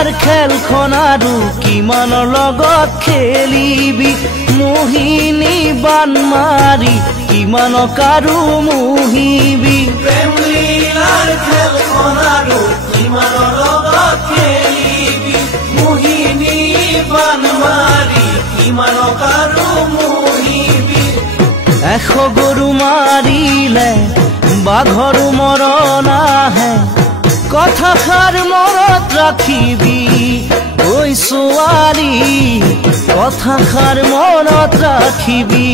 লীলাৰ খেলখন আৰু কিমানৰ লগত খেলিবি মোহিনী বান মাৰি কিমানক আৰু মোহিবি প্ৰেম লীলাৰ খেলখন আৰু কিমানৰ লগত খেলিবি মোহিনী বান মাৰি কিমানক আৰু মোহিবি এশ গৰু মাৰিলে বাঘৰো মৰণ আহে কথাষাৰ মনত ৰাখিবি ঐ ছোৱালী কথাষাৰ মনত ৰাখিবি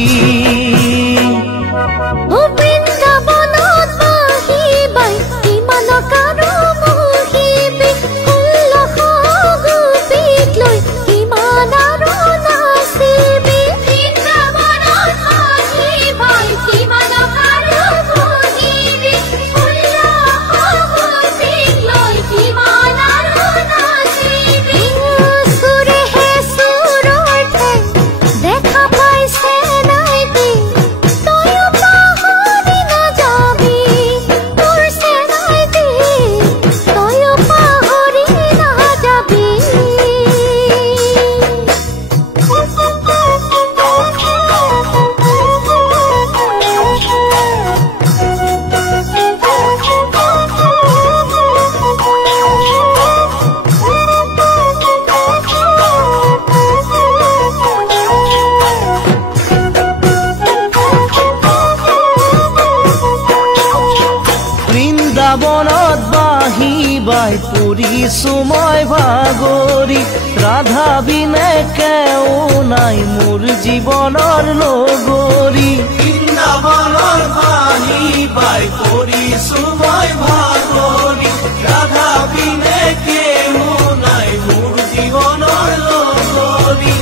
বৃন্দাবনত বাঁহী বাই পৰিছো মই ভাগৰি ৰাধা বিনে কেও নাই মোৰ জীৱনৰ লগৰী বৃন্দাবনৰ বাঁহী বাই পৰিছো মই ভাগৰি ৰাধা বিনে কেও নাই মোৰ জীৱনৰ লগৰী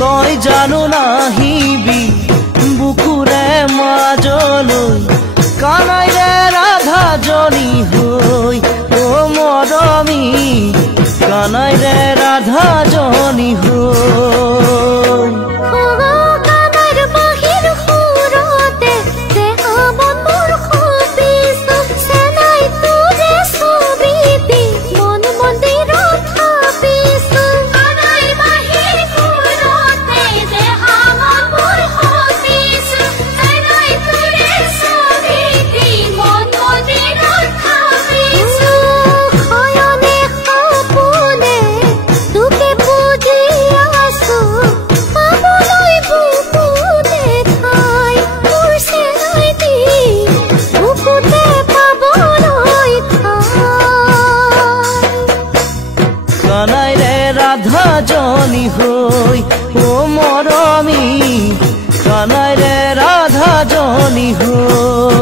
তই জানো নাহিবি বুকুৰে মাজলৈ কানাইৰে ৰাধা জনী হৈ ও মৰমী কানাইৰে ৰাধা জনী হৈ কানাইৰে ৰাধা জনী হৈ ও মৰমী কানাইৰে ৰাধা জনী হৈ